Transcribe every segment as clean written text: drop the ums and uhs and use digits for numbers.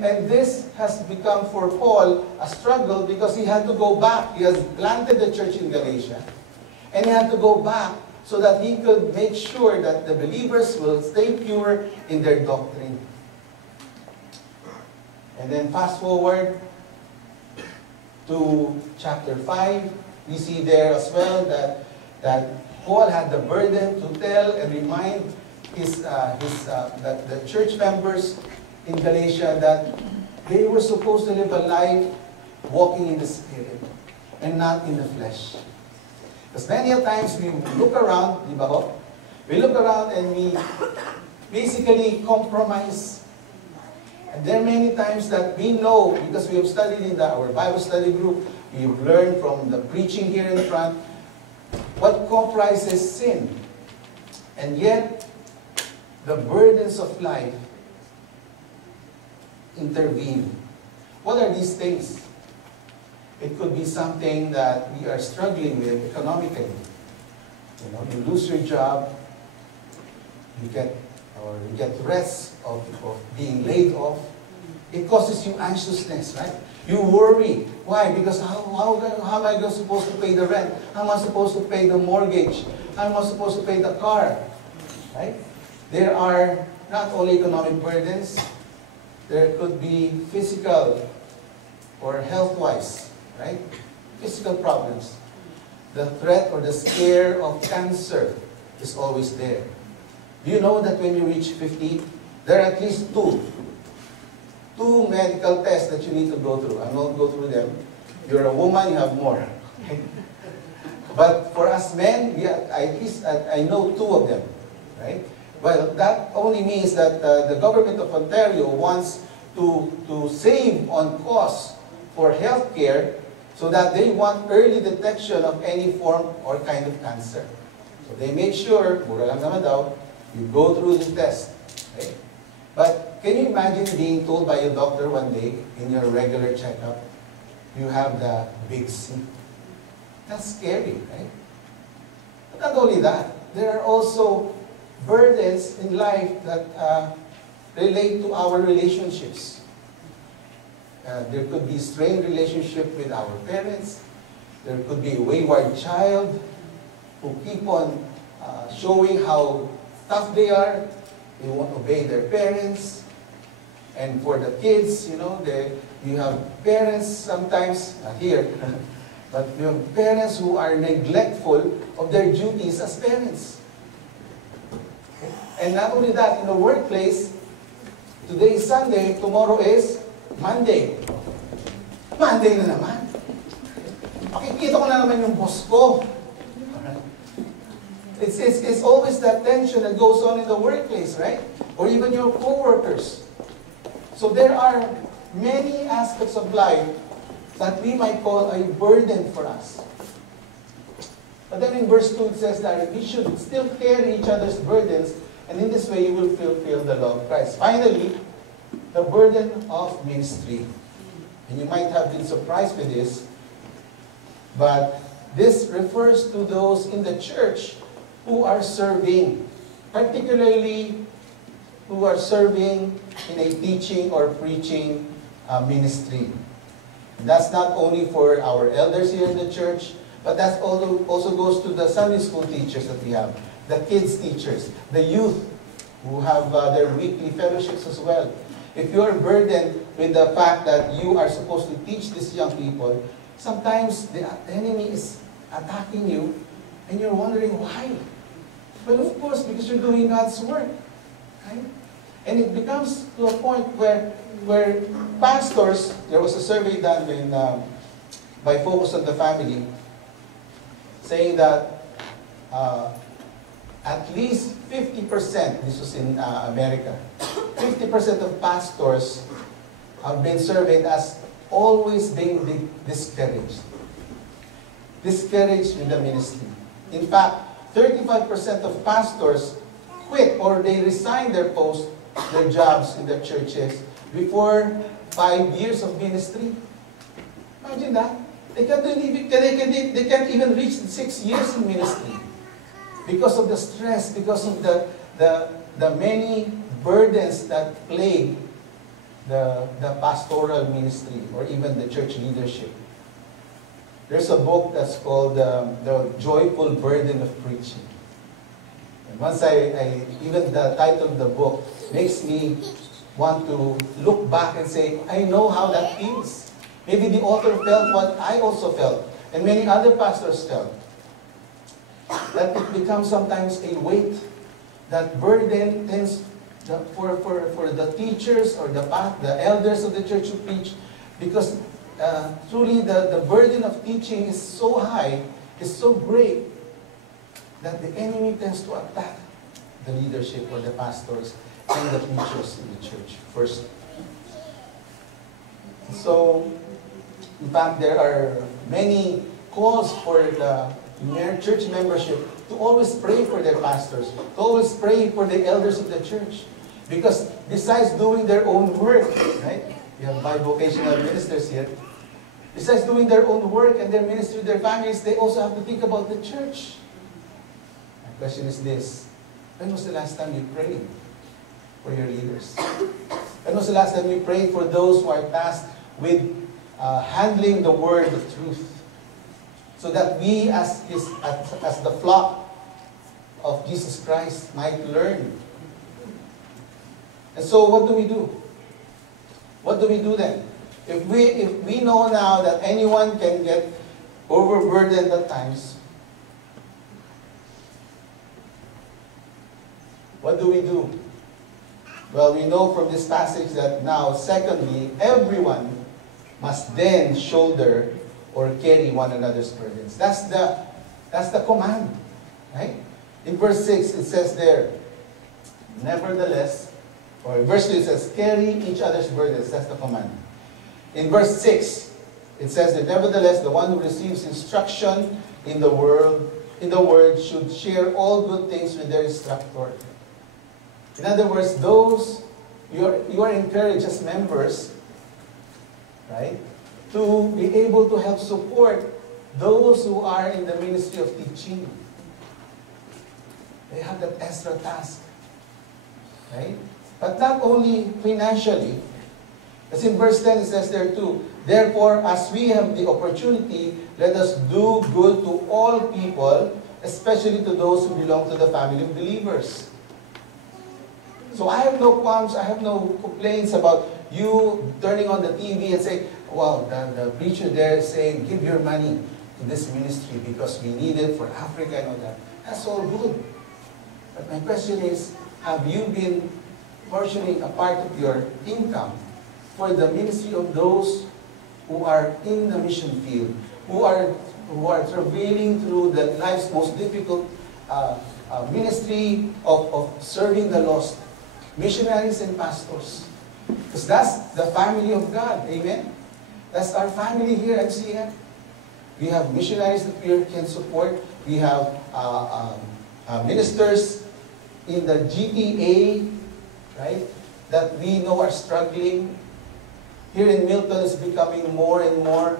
And this has become for Paul a struggle because he had to go back. He has planted the church in Galatia. And he had to go back so that he could make sure that the believers will stay pure in their doctrine. And then fast forward to chapter 5. We see there as well that Paul had the burden to tell and remind the church members in Galatia that they were supposed to live a life walking in the Spirit and not in the flesh. Because many a times we look around, di ba ho? We look around and we basically compromise. And there are many times that we know, because we have studied in our Bible study group, we've learned from the preaching here in front, what comprises sin. And yet, the burdens of life intervene. What are these things? It could be something that we are struggling with economically. You lose your job, you get threats of being laid off. It causes you anxiousness, right? You worry. Why? Because how am I supposed to pay the rent? How am I supposed to pay the mortgage? How am I supposed to pay the car? Right? There are not only economic burdens, there could be physical or health-wise, right? Physical problems. The threat or the scare of cancer is always there. Do you know that when you reach 50, there are at least two medical tests that you need to go through? I won't go through them. You're a woman, you have more. But for us men, at least I know two of them, right? Well, that only means that the government of Ontario wants to save on costs for health care so that they want early detection of any form or kind of cancer. So they make sure, mura lang naman daw, you go through the test. Okay? But can you imagine being told by your doctor one day in your regular checkup, you have the big C? That's scary, right? But not only that, there are also burdens in life that relate to our relationships. There could be strained relationship with our parents. There could be a wayward child who keep on showing how tough they are. They won't obey their parents. And for the kids, you have parents sometimes, not here, but you have parents who are neglectful of their duties as parents. And not only that, in the workplace, today is Sunday, tomorrow is Monday. Monday na naman. Makikita ko na naman yung boss ko. It's always that tension that goes on in the workplace, right? Or even your co-workers. So there are many aspects of life that we might call a burden for us. But then in verse 2 it says that we should still carry each other's burdens, and in this way you will fulfill the law of Christ. Finally, the burden of ministry. And you might have been surprised with this, but this refers to those in the church who are serving, particularly who are serving in a teaching or preaching ministry. And that's not only for our elders here in the church, but that also goes to the Sunday school teachers that we have, the kids teachers, the youth who have their weekly fellowships as well. If you're burdened with the fact that you are supposed to teach these young people, sometimes the enemy is attacking you and you're wondering why. Well, of course, because you're doing God's work. Right? And it becomes to a point where pastors, there was a survey done by Focus on the Family, saying that at least 50%, this was in America, 50% of pastors have been surveyed as always being discouraged. Discouraged in the ministry. In fact, 35% of pastors quit or they resign their post, their jobs in their churches before 5 years of ministry. Imagine that. They can't even reach 6 years in ministry because of the stress, because of the many burdens that plague the pastoral ministry or even the church leadership. There's a book that's called The Joyful Burden of Preaching. And once even the title of the book makes me want to look back and say, I know how that feels. Maybe the author felt what I also felt, and many other pastors felt. That it becomes sometimes a weight. That burden tends for the teachers or the elders of the church to preach, because truly the burden of teaching is so high, is so great, that the enemy tends to attack the leadership or the pastors and the preachers in the church first. So, in fact, there are many calls for the church membership to always pray for their pastors, to always pray for the elders of the church. Because besides doing their own work, right? We have bivocational ministers here. Besides doing their own work and their ministry to their families, they also have to think about the church. My question is this: when was the last time you prayed for your leaders? When was the last time you prayed for those who are tasked with handling the word of truth? So that we as the flock of Jesus Christ might learn. And so what do we do? What do we do then? If we know now that anyone can get overburdened at times, what do we do? Well, we know from this passage that now, secondly, everyone must then shoulder or carry one another's burdens. That's the command, right? In verse 6, it says there, nevertheless, or in verse 2 it says, carry each other's burdens. That's the command. In verse 6, it says that nevertheless, the one who receives instruction in the word should share all good things with their instructor. In other words, those you are encouraged as members, right, to be able to help support those who are in the ministry of teaching. They have that extra task, right? But not only financially, as in verse 10 it says there too, therefore, as we have the opportunity, let us do good to all people, especially to those who belong to the family of believers. So I have no qualms, I have no complaints about you turning on the TV and saying, well, the preacher there is saying, give your money to this ministry because we need it for Africa and all that. That's all good. But my question is, have you been portioning a part of your income for the ministry of those who are in the mission field, who are travailing through the life's most difficult ministry of serving the lost, missionaries and pastors? Because that's the family of God, amen? That's our family here at CN. We have missionaries that we can support. We have ministers in the GTA, right, that we know are struggling. Here in Milton, it's becoming more and more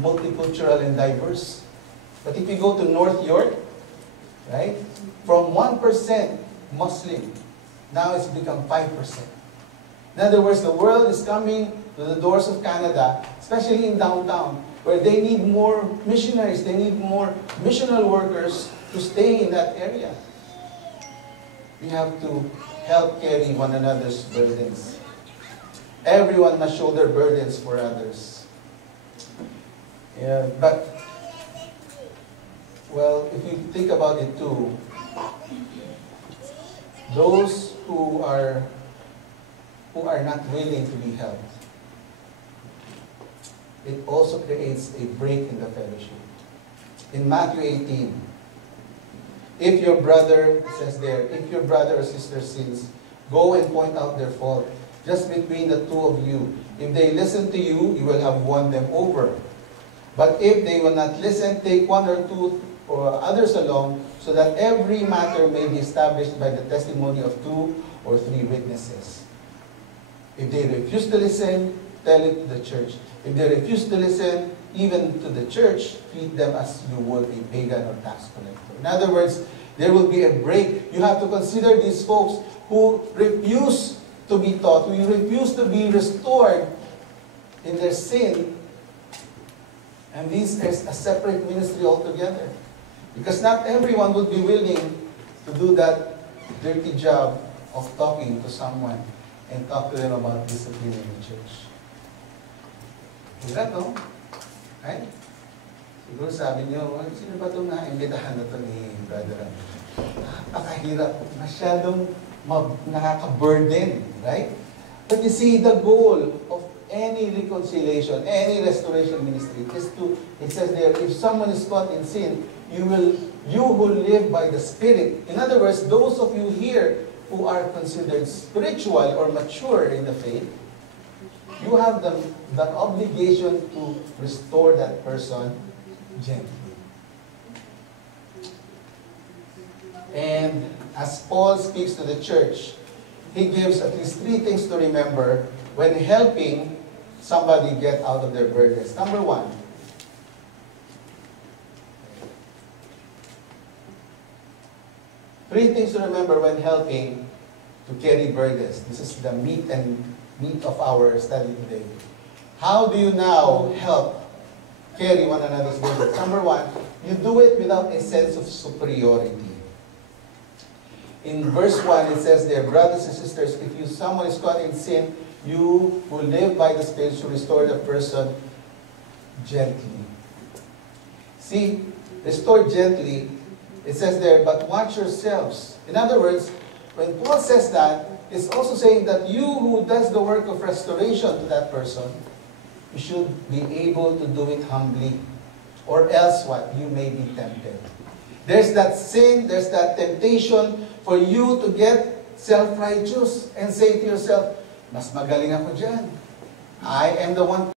multicultural and diverse. But if you go to North York, right, from 1% Muslim, now it's become 5%. In other words, the world is coming to the doors of Canada, especially in downtown, where they need more missionaries, they need more missional workers to stay in that area. We have to help carry one another's burdens. Everyone must shoulder burdens for others. Yeah, but, well, if you think about it too, those who are not willing to be helped, it also creates a break in the fellowship. In Matthew 18, if your brother, it says there, if your brother or sister sins, go and point out their fault, just between the two of you. If they listen to you, you will have won them over. But if they will not listen, take one or two or others along, so that every matter may be established by the testimony of 2 or 3 witnesses. If they refuse to listen, tell it to the church. If they refuse to listen, even to the church, treat them as you would a pagan or tax collector. In other words, there will be a break. You have to consider these folks who refuse to be taught, who refuse to be restored in their sin, and this is a separate ministry altogether. Because not everyone would be willing to do that dirty job of talking to someone and talk to them about discipline in the church. Hirap, no? Right? Siguro sabi niyo, sino ba itong naimbitahan na ito ni Brother? Napakahirap. Masyadong nakaka-burden, right? But you see, the goal of any reconciliation, any restoration ministry is to, it says there, if someone is caught in sin, you who live by the Spirit. In other words, those of you here who are considered spiritual or mature in the faith, you have the obligation to restore that person gently. And as Paul speaks to the church, he gives at least 3 things to remember when helping somebody get out of their burdens. Number 1, three things to remember when helping to carry burdens. This is the meat of our study today. How do you now help carry one another's burdens? Number 1, you do it without a sense of superiority. In verse 1, it says there, brothers and sisters, if someone is caught in sin, you who live by the Spirit should restore the person gently. See, restore gently. It says there, but watch yourselves. In other words, when Paul says that, it's also saying that you who does the work of restoration to that person, you should be able to do it humbly. Or else what? You may be tempted. There's that sin, there's that temptation for you to get self-righteous and say to yourself, mas magaling ako dyan. I am the one